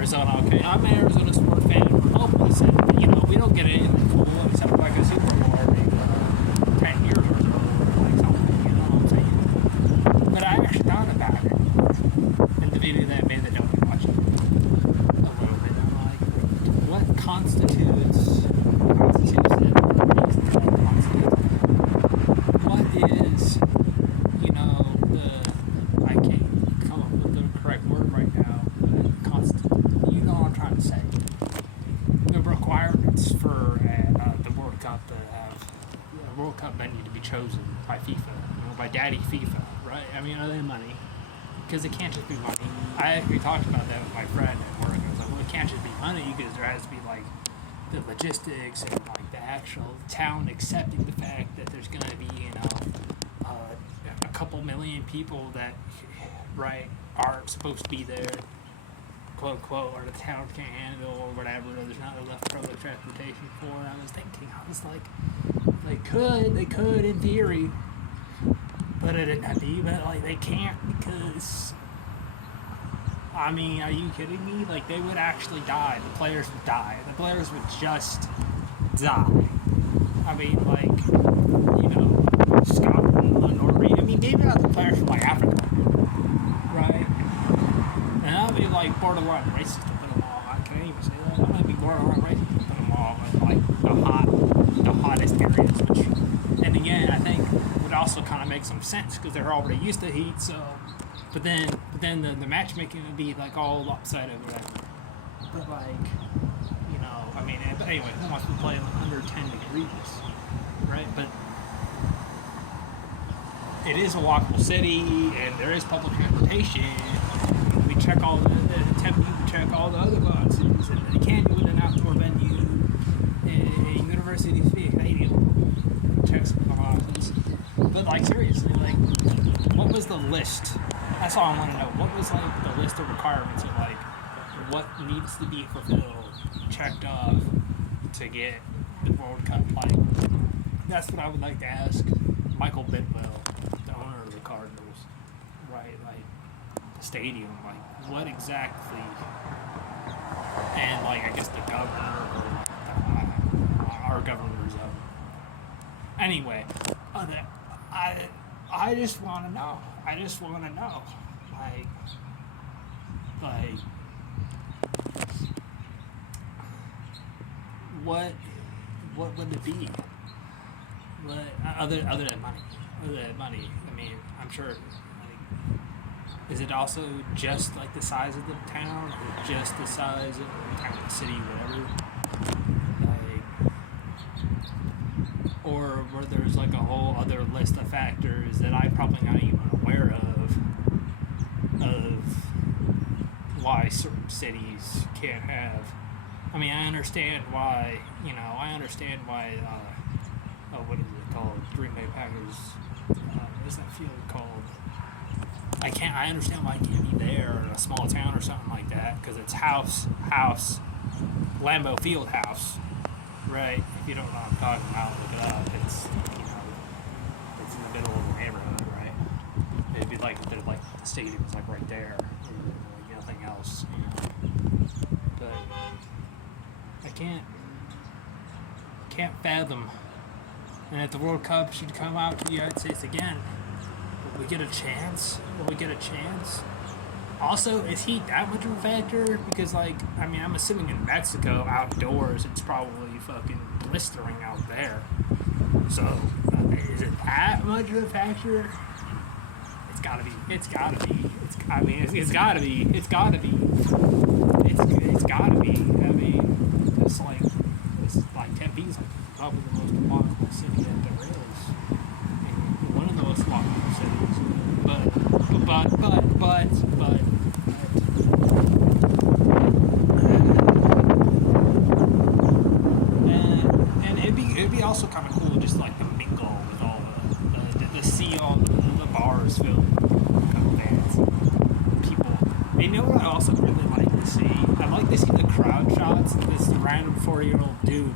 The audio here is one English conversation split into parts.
Arizona. Okay, I'm an Arizona sports fan. We're hopeless, and we don't get anything cool except like a Super Bowl every 10 years or so, or like something. You know what I'm saying? But I actually thought about it in the video that I made that nobody watched a little bit. I'm like, what constitutes it? What is I can't come up with the correct word right now. You know what I'm trying to say. The requirements for the World Cup to have the World Cup venue to be chosen by FIFA, by Daddy FIFA, right? I mean, other than money, because it can't just be money. I actually talked about that with my friend at work. I was like, well, it can't just be money because there has to be like the logistics and like the actual town accepting the fact that there's going to be a couple million people that aren't supposed to be there, quote unquote, or the town can't handle or whatever, or there's not enough public transportation for it. I was thinking, I was like, they could in theory, but it didn't have to be, but like they can't because, I mean, are you kidding me? Like they would actually die. The players would die. The players would just die. I mean, like, Scotland, Norway. I mean, maybe not the players from like Africa, right? And that would be like borderline racist to put them all. I can't even say that. That might be borderline racist to put them all in like the hottest areas. Which, and again, I think would also kind of make some sense because they're already used to heat. So, but then the matchmaking would be like all lopsided or whatever. But like, I mean, but anyway, who wants to play in under 10 degrees, right? But it is a walkable city, and there is public transportation. We check all the check all the other boxes, and they can't do it in an outdoor venue. A University of Canadian checks the boxes. But like seriously, like, what was the list? That's all I want to know. What was like the list of requirements of like what needs to be fulfilled, checked off to get the World Cup? Like, that's what I would like to ask Michael Bidwell, the owner of the Cardinals, right? Like the stadium, like what exactly? And like I guess the governor or our governors of. Anyway, I just want to know. I just want to know, like what would it be? What other than money? Other than money, I mean, I'm sure. Like, is it also just like the size of the town, or just the size of the town, the city, whatever? Like, or where there's like a whole other list of factors that I'm probably not even aware of why certain cities can't have. I mean, I understand why. What is it called? Green Bay Packers. What is that field called? I understand why I can't be there in a small town or something like that because it's house, Lambeau Field house, right? If you don't know what I'm talking about, look it up. It's it's in the middle of the neighborhood, right? It'd be like if the stadium was like right there, or like nothing else, But I can't fathom. And if the World Cup should come out to the United States again, will we get a chance? Also, is heat that much of a factor? Because, like, I mean, I'm assuming in Mexico, outdoors, it's probably fucking blistering out there. So, is it that much of a factor? It's gotta be. It's gotta be. I mean, Tempe's like probably the most walkable city that there is. And one of the most walkable cities. But and it'd be also kind of cool just like to mingle with all to see all the bars filled with bands, people. And you know what I also really like to see? I like to see the crowd shots of this random 40-year-old dude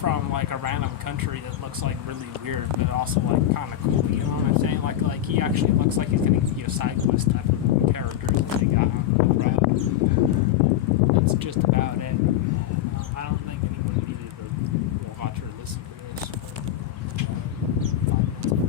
from like a random country that looks like really weird, but also like kind of cool. You know what I'm saying? Like he actually looks like he's gonna give you a side quest type of characters that they got on the road. That's just about it.